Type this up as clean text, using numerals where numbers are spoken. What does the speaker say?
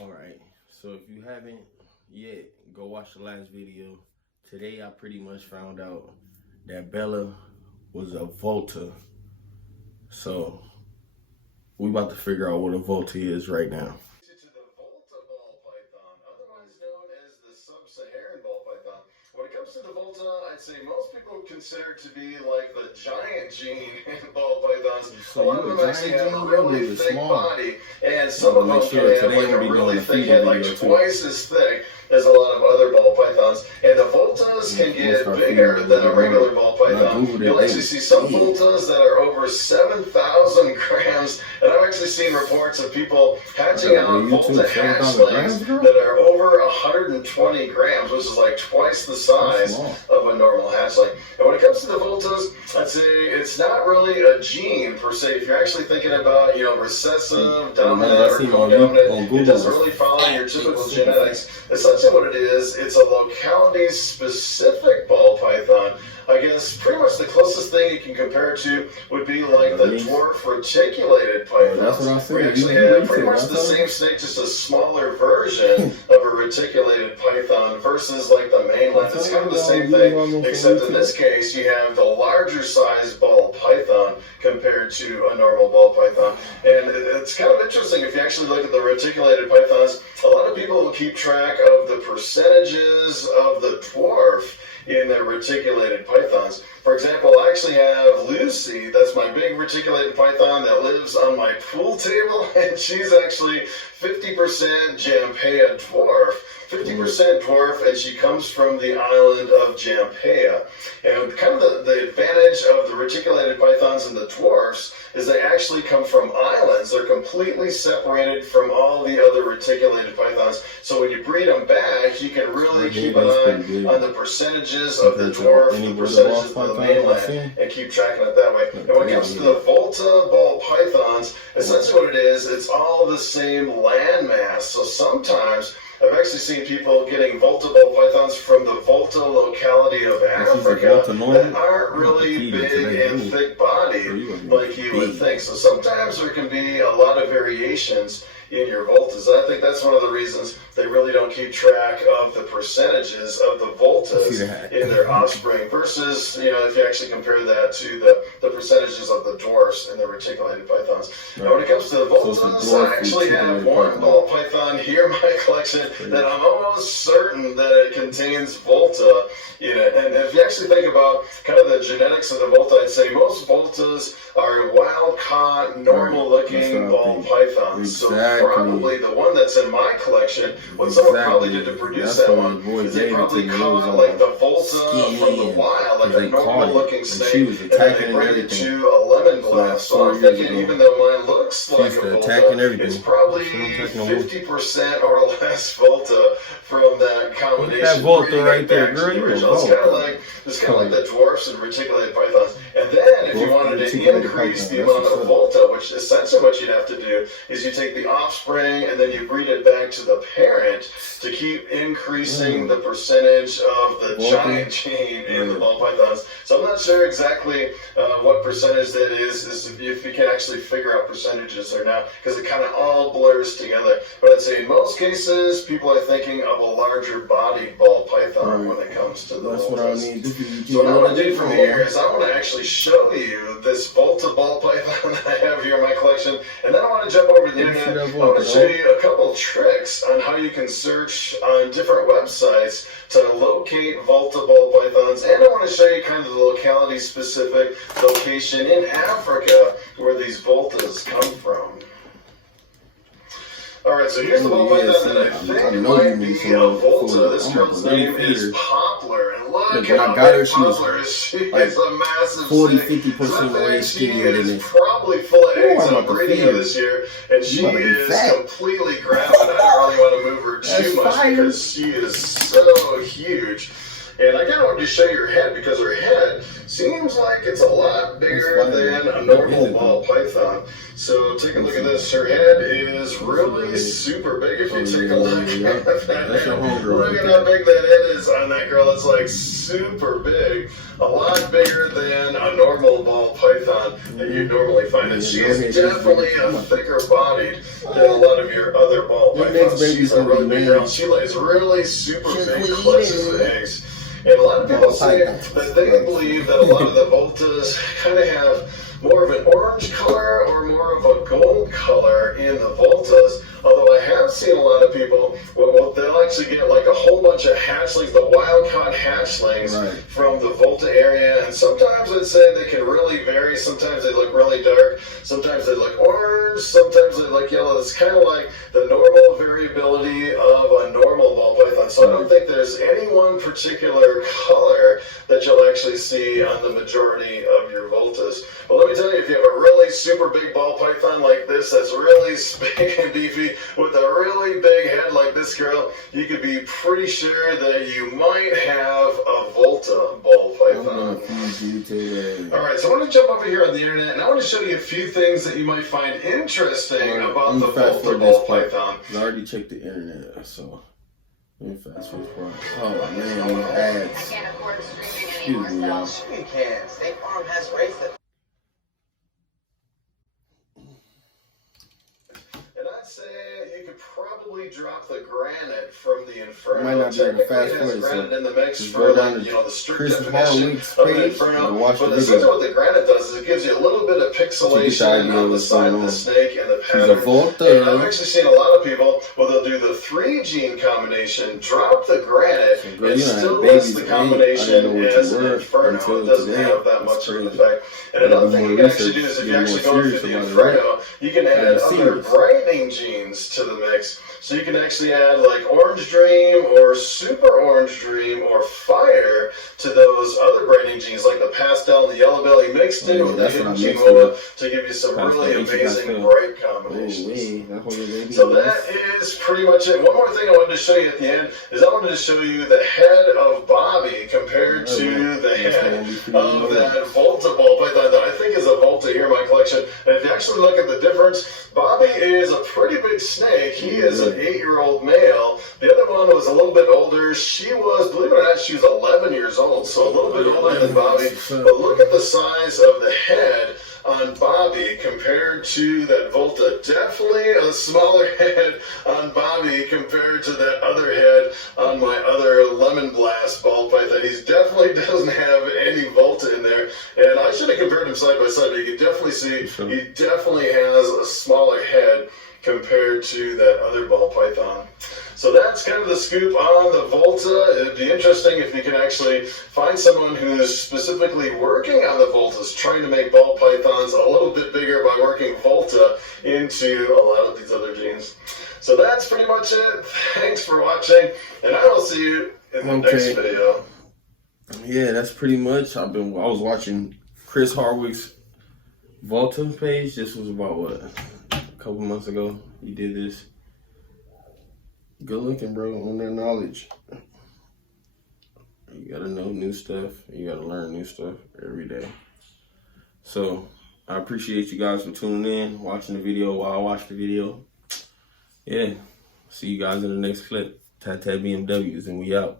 Alright, so if you haven't yet, go watch the last video. Today I pretty much found out that Bella was a Volta. So we about to figure out what a Volta is right now. To the Volta ball python, otherwise known as the sub-Saharan ball python. When it comes to the Volta, I'd say most people consider it to be like the giant gene in ball pythons. So a lot of them actually have a really thick body, and some of them can have like a really thick head, like twice as thick as a lot of other ball pythons. And the Voltas can get bigger than a regular ball python. You'll actually see some Voltas that are over 7,000 grams, and I've actually seen reports of people hatching out Volta hatchlings that are over 120 grams, which is like twice the size of a normal hatchling. And when it comes to the Voltas, I'd say it's not really a gene per se. If you're actually thinking about, recessive, dominant, or co-dominant, it doesn't really follow your typical genetics. Essentially what it is, it's a locality-specific ball python. I guess pretty much the closest thing you can compare it to would be like the dwarf reticulated pythons. We actually have pretty much the same snake, just a smaller version of a reticulated python versus like the mainland. It's kind of the same thing, except in this case you have the larger size ball python compared to a normal ball python. And it's kind of interesting if you actually look at the reticulated pythons. A lot of people will keep track of the percentages of the dwarf in their reticulated pythons. For example, I actually have Lucy, that's my big reticulated python that lives on my pool table, and she's actually 50% Jampea dwarf. 50% dwarf, and she comes from the island of Jampea. And kind of the advantage of the reticulated pythons and the dwarfs is they actually come from islands. They're completely separated from all the other reticulated pythons. So when you breed them back, you can really keep an eye on the percentages of the dwarf, the percentages of the mainland, and keep tracking it that way. And when it comes to the Volta ball pythons, essentially what it is, it's all the same landmass. So sometimes I've actually seen people getting Volta ball pythons from the Volta locality of Africa that aren't really big and thick bodied like you would think. So sometimes there can be a lot of variations in your Voltas. I think that's one of the reasons they really don't keep track of the percentages of the Voltas in their offspring versus, if you actually compare that to the percentages of the dwarfs in the reticulated pythons. Now, when it comes to the Voltas, I actually have one ball python here in my collection that I'm almost certain that it contains Volta in it. And if you actually think about kind of the genetics of the Volta, I'd say most Voltas are wild-caught, normal-looking ball pythons. So probably the one that's in my collection, what someone probably did to produce that one is they probably caught like the Volta from the wild, like a normal-looking snake, and then they bred it to a lemon glass. So I'm thinking even though mine looks like a Volta, it's probably 50% or less Volta from that combination. That Volta right there, girl, it's kind of like the dwarfs and reticulated pythons. And then if you wanted to increase the amount of Volta, which essentially what you'd have to do is you take the offspring and then you breed it back to the parent to keep increasing the percentage of the giant gene in the ball pythons. So I'm not sure exactly what percentage that is if you can actually figure out percentages or not, because it kind of all blurs together. But I'd say in most cases, people are thinking of a larger bodied ball python when it comes to the Voltas. What I need. So what I want to do from here is I want to actually show you this Volta ball python that I have here in my collection, and then I want to jump over to the internet. I want to show you a couple tricks on how you can search on different websites to locate Volta ball pythons, and I want to show you kind of the locality-specific location in Africa where these Voltas come from. Alright, so here's the ball python that I think might be a Volta. This girl's name is Poplar, and look how big Poplar is. She is a massive 40-50% weight skinnier than it. Probably full of eggs. I'm breeding her this year, and she is completely grounded. I don't really want to move her too much because she is so huge. And I kind of wanted to show you her head because her head seems like it's a lot bigger than a normal ball python. So take a look at this. Her head is really super big. If you take a look at that head, look at how big that head is on that girl. It's like super big. A lot bigger than a normal ball python that you normally find. And she is definitely a thicker bodied than a lot of your other ball pythons. She's a really big girl. She lays really super big clutches of eggs. And a lot of people say that they believe that a lot of the Voltas kind of have more of an orange color or more of a gold color in the Voltas. Although I have seen a lot of people, well, they'll actually get like a whole bunch of hatchlings, the wild-caught hatchlings from the Volta area. And sometimes I'd say they can really vary. Sometimes they look really dark. Sometimes they look orange. Sometimes they look yellow. It's kind of like the normal variability of a normal ball python. So I don't think there's any one particular color that you'll actually see on the majority of your Voltas. But let me tell you, if you have a really super big ball python like this that's really big and beefy with a really big head like this girl, you could be pretty sure that you might have a Volta ball python. Alright, so I want to jump over here on the internet and I want to show you a few things that you might find interesting about the Volta ball python. I already checked the internet, so let me fast forward. Oh man, these ads. I can't afford streaming anymore, y'all. Sure you can. State Farm has raised it. And I'd say you could probably drop the granite from the Inferno. Might not be able to fast forward, granite so in the mix just for go down like, to the strict Chris definition Hardwick's of the page Inferno. and watch But the essentially video. what the granite does is it gives you a little bit of pixelation on the side of the snake and the pattern. She's a Volta. And I've actually seen a lot of people, well, they'll do the 3-gene combination, drop the granite, girl, and still list the combination as an Inferno. It doesn't have that much of an effect. And another thing you can actually do is if you actually go through the Inferno, you can add other brightening genes to the mix. So you can actually add like Orange Dream or Super Orange Dream or Fire to those other brightening genes like the pastel and the yellow belly mixed in with the hidden gene mola to give you some really amazing bright combinations. So that is pretty much it. One more thing I wanted to show you at the end is I wanted to show you the head of Bobby compared to the head of that Volta ball python that I think is a Volta here in my collection. And if you actually look at the difference, Bobby is a pretty big snake. He is an 8-year-old male. The other one was a little bit older. She was, believe it or not, she was 11 years old, so a little bit older than Bobby. But look at the size of the head on Bobby compared to that Volta. Definitely a smaller head on Bobby compared to that other head on my other Lemon Blast ball python. He definitely doesn't have any Volta in there. And I should have compared them side by side, but you can definitely see he definitely has a smaller head compared to that other ball python. So that's kind of the scoop on the Volta. It'd be interesting if you can actually find someone who's specifically working on the Voltas, trying to make ball pythons a little bit bigger by working Volta into a lot of these other genes. So that's pretty much it. Thanks for watching, and I will see you in the next video. Yeah, that's pretty much. I was watching Chris Hardwick's Volta page. This was about what, a couple months ago. He did this. Good looking, bro, on their knowledge. You gotta know new stuff. You gotta learn new stuff every day. So I appreciate you guys for tuning in, watching the video while I watch the video. Yeah, see you guys in the next clip. Tat BMWs, and we out.